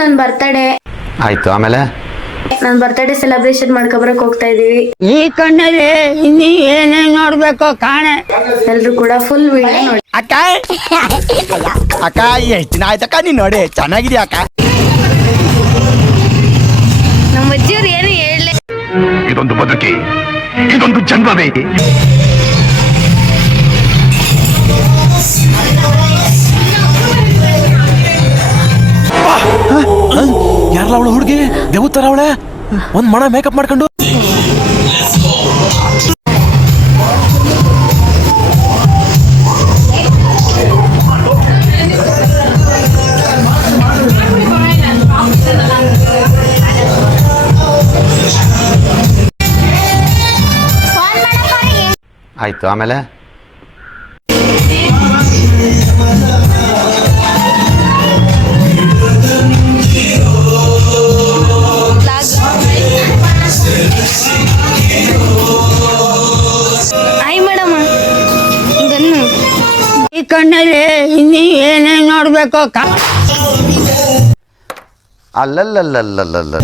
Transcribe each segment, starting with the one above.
ನನ್ ಬರ್ತಡೇ ಆಯ್ತು. ಆಮೇಲೆ ನನ್ ಬರ್ತಡೇ ಸೆಲೆಬ್ರೇಷನ್ ಮಾಡ್ಕೊಬರಕ್ ಹೋಗ್ತಾ ಇದೀವಿ. ಈ ಕಣ್ಣಲ್ಲಿ ಇನ್ನೀ ಏನೇನ್ ನೋಡ್ಬೇಕು ಕಾಣೆ. ಎಲ್ರು ಕೂಡ ಫುಲ್ ವಿಡಿಯೋ ನೋಡಿ. ಅಕ್ಕ ಅಕ್ಕ ಎಷ್ಟು ದಿನ ಆಯ್ತಕ್ಕ ನೀನ್ ನೋಡಿ ಚೆನ್ನಾಗಿದ್ಯಾ ಅಕ್ಕ. ನಮ್ಮ ಅಜ್ಜಿಯವ್ರು ಏನು ಹೇಳಲೇ. ಇದೊಂದು ಬದುಕಿ, ಇದೊಂದು ಜನ್ಮವೇ. ಯಾರಲ್ಲ ಅವಳು ಹುಡುಗಿ ದೇವತರ ಅವಳೆ ಒಂದ್ ಮಣ ಮೇಕಪ್ ಮಾಡ್ಕೊಂಡು. ಆಯ್ತು. ಆಮೇಲೆ ಆಯ್ ಮೇಡಮ್ ಇದನ್ನು ಈ ಕಣ್ಣಲ್ಲಿ ಇನ್ನೀ ಏನೇನ್ ನೋಡ್ಬೇಕು ಅಲ್ಲಲ್ಲಲ್ಲಲ್ಲಲ್ಲ.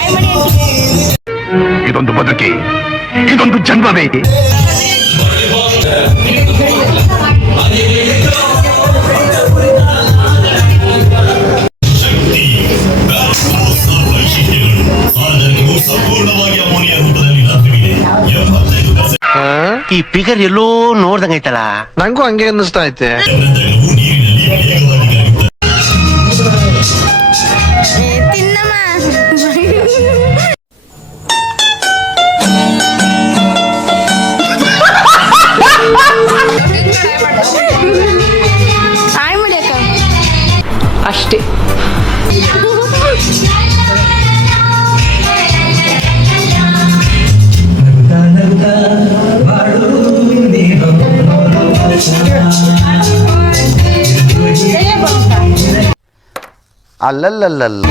ಆಯ್ ಮಾಡಿ ಇದೊಂದು ಬದುಕಿ, ಇದೊಂದು ಜನ್ಮವೇ. ಈ ಫಿಗರ್ ಎಲ್ಲೋ ನೋಡ್ದಂಗೈತಲ್ಲ. ನಂಗೂ ಹಂಗೆ ಅನ್ನಿಸ್ತಾ ಐತೆ. ತಿನ್ನಮ್ಮ. ಆಯ್ ಮಾಡಿ ಅಕ್ಕ ಅಷ್ಟೇ. ಅಲ್ಲಲ್ಲಲ್ಲಲ್ಲ.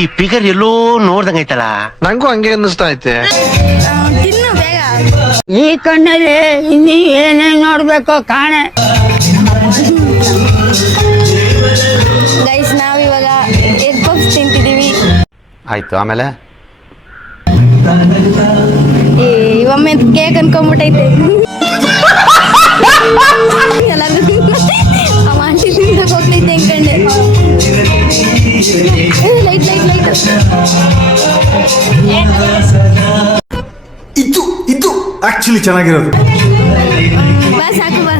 ಈ ಫಿಗರ್ ಎಲ್ಲೋ ನೋಡ್ದಂಗೈತಲ್ಲ. ನಂಗೂ ಹಂಗೆ ಅನ್ನಿಸ್ತಾ ಐತೆ. ತಿನ್ನು ಬೇಗ. ಈ ಕಣ್ಣಲ್ಲಿ ಇನ್ನೀ ಏನೇನ್ ನೋಡ್ಬೇಕು ಕಾಣೆ. ಗೈಸ್ ನಾವಿವಾಗ ಎಗ್ ಪಪ್ಸ್ ತಿಂತಿದೀವಿ. ಆಯ್ತು. ಆಮೇಲೆ ಒಮ್ಮೆ ಕೇಕ್ ಅನ್ಕೊಂಡ್ಬಿಟ್ಟೈತೆ. ಅವ ಆಂಟಿ ತಿಂದಕ್ಕೆ ಹೋಗ್ತೈತೆ ಅನ್ಕಂಡೆ. Light light light. ಇದು ಆಕ್ಚುಲಿ ಚೆನ್ನಾಗಿರೋದು. ಬಾ ಸಾಕು ಬಾ.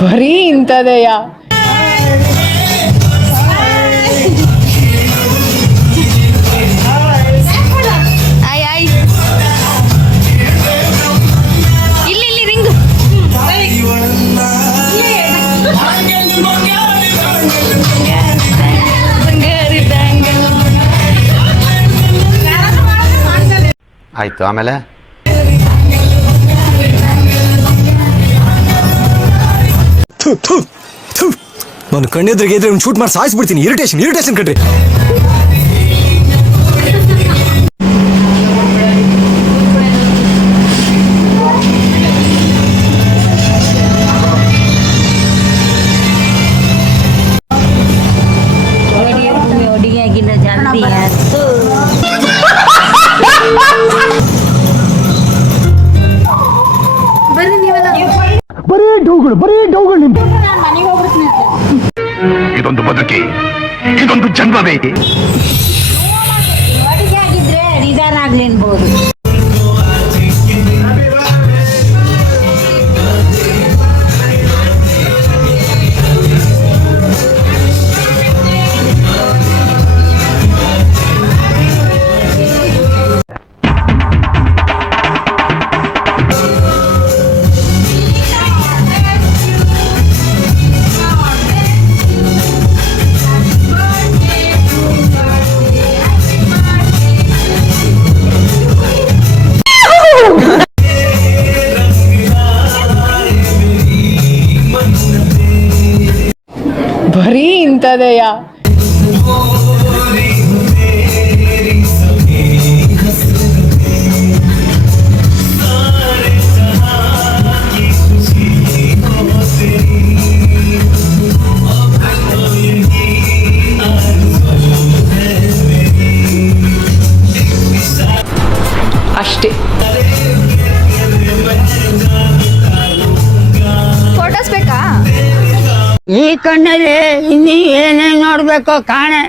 ಬರೀ ಇಂಥದೆಯ. ಆಯ್ ಆಯ್. ಇಲ್ಲಿ ಇಲ್ಲಿ ರಿಂಗ್. ಆಯ್ತು. ಆಮೇಲೆ ನಾನು ಕಣ್ಣೆದ್ರಿಗೆ ಇದ್ರೆ ಶೂಟ್ ಮಾಡಿ ಸಾಯಿಸ್ಬಿಡ್ತೀನಿ. ಇರಿಟೇಷನ್ ಕಣ್ರಿ. ಬನ್ನಿ ನೀವೆಲ್ಲ. ಬರೀ ಡೌಗಳು ಇದೊಂದು ಬದುಕಿ, ಇದೊಂದು ಜನ್ಮವೇ. ಆಗಿದ್ರೆ ನಿಧಾನ ಆಗ್ಲಿ ಅನ್ಬೋದು. ಇಂಥದೆಯಾ? ಅಷ್ಟೇ. ಫೋಟೋಸ್ ಬೇಕಾ? ಈ ಕಣ್ಣಲ್ಲಿ ಇನ್ನೀ ಏನೇನ್ ನೋಡ್ಬೇಕೋ ಕಾಣೆ.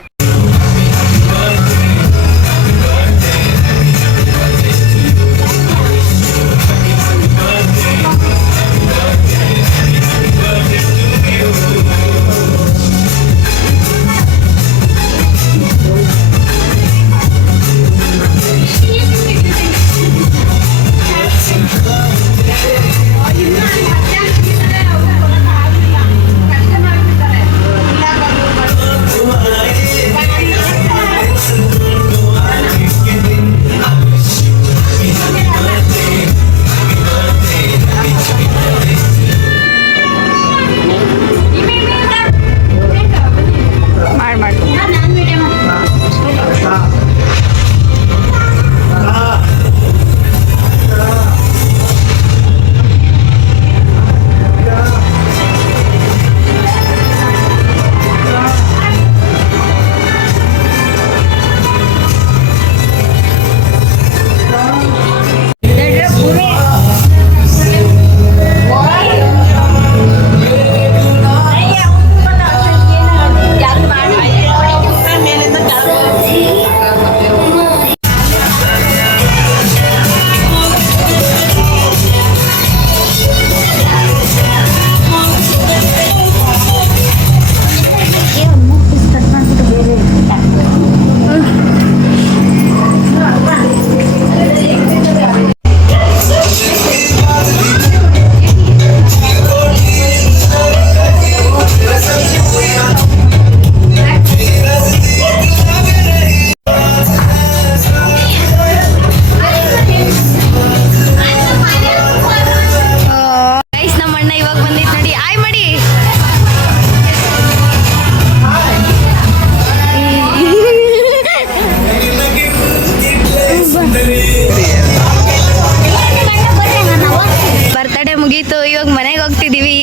ಬರ್ತಡೇ ಮುಗೀತು, ಇವಾಗ ಮನೆಗೆ ಹೋಗ್ತಿದೀವಿ.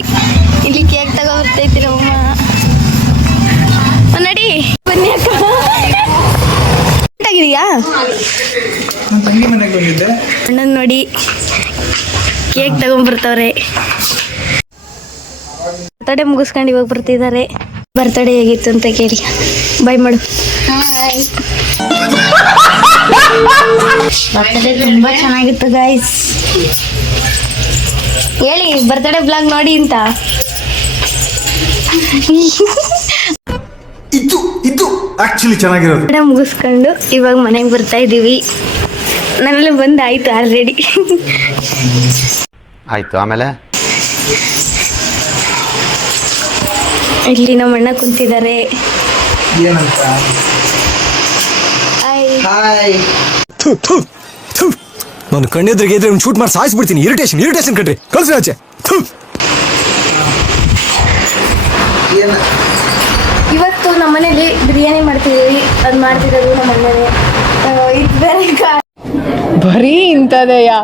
ಇಲ್ಲಿ ಕೇಕ್ ತಗೋಬರ್ತೈತಿ ನಮ್ಮಮ್ಮ. ನಡಿ ಬನ್ನಿ ಅಕ್ಕ. ಆಗಿದೆಯಾ ಅಣ್ಣನ್ ನೋಡಿ ಕೇಕ್ ತಗೊಂಡ್ಬರ್ತವ್ರೆ. ಬರ್ತಡೇ ಮುಗಿಸ್ಕೊಂಡು ಇವಾಗ ಬರ್ತಿದ್ದಾರೆ. ಬರ್ತಡೇ ಹೇಗಿತ್ತು ಅಂತ ಕೇಳಿ. ಬಾಯ್ ಮಾಡು. ಬರ್ತಡೇ ತುಂಬಾ ಚೆನ್ನಾಗಿತ್ತು ಗೈಸ್. ಹೇಳಿ ಬರ್ತಡೇ ಬ್ಲಾಗ್ ನೋಡಿ ಅಂತ. ಇದು ಆಕ್ಚುಲಿ ಚೆನ್ನಾಗಿರೋದು. ಬರ್ತಡೇ ಮುಗಿಸ್ಕೊಂಡು ಇವಾಗ ಮನೆಗೆ ಬರ್ತಾ ಇದೀವಿ. ನನ್ನೆಲ್ಲ ಬಂದಾಯ್ತು ಆಲ್ರೆಡಿ. ಆಯ್ತು, ಆಮೇಲೆ ಇಲ್ಲಿ ನಮ್ಮ ಅಣ್ಣ ಕುಂತಿದ್ದಾರೆ. ನಾನು ಕಣ್ಣೆದ್ರಿಗೆ ಇದ್ರೆ ಒಂದು ಶೂಟ್ ಮಾಡಿ ಸಾಯಿಸ್ಬಿಡ್ತೀನಿ. ಇರಿಟೇಷನ್ ಕಣ್ರಿ, ಕಳ್ಸಿ ಆಚೆ. ಇವತ್ತು ನಮ್ಮ ಮನೇಲಿ ಬಿರಿಯಾನಿ ಮಾಡ್ತಿದ್ದೀವಿ. ಅದು ಮಾಡ್ತಿರೋದು ನಮ್ಮ ಅಣ್ಣನೇ. ಇದು ಬೇರೆ ಬರೀ ಇಂಥದೆಯಾ?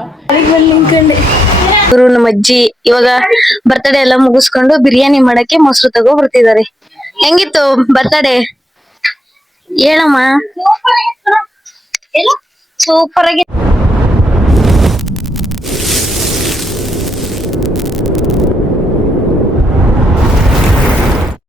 ನಿಂತ್ಕೊಂಡೆ. ಇವರು ನಮ್ಮ ಅಜ್ಜಿ ಇವಾಗ ಬರ್ತಡೇ ಎಲ್ಲ ಮುಗಿಸ್ಕೊಂಡು ಬಿರಿಯಾನಿ ಮಾಡಕ್ಕೆ ಮೊಸರು ತಗೋ ಬರ್ತಿದ್ದಾರೆ. ಹೆಂಗಿತ್ತು ಬರ್ತಡೇ? ಹೇಳಮ್ಮ. ಸೂಪರ್ ಆಗಿ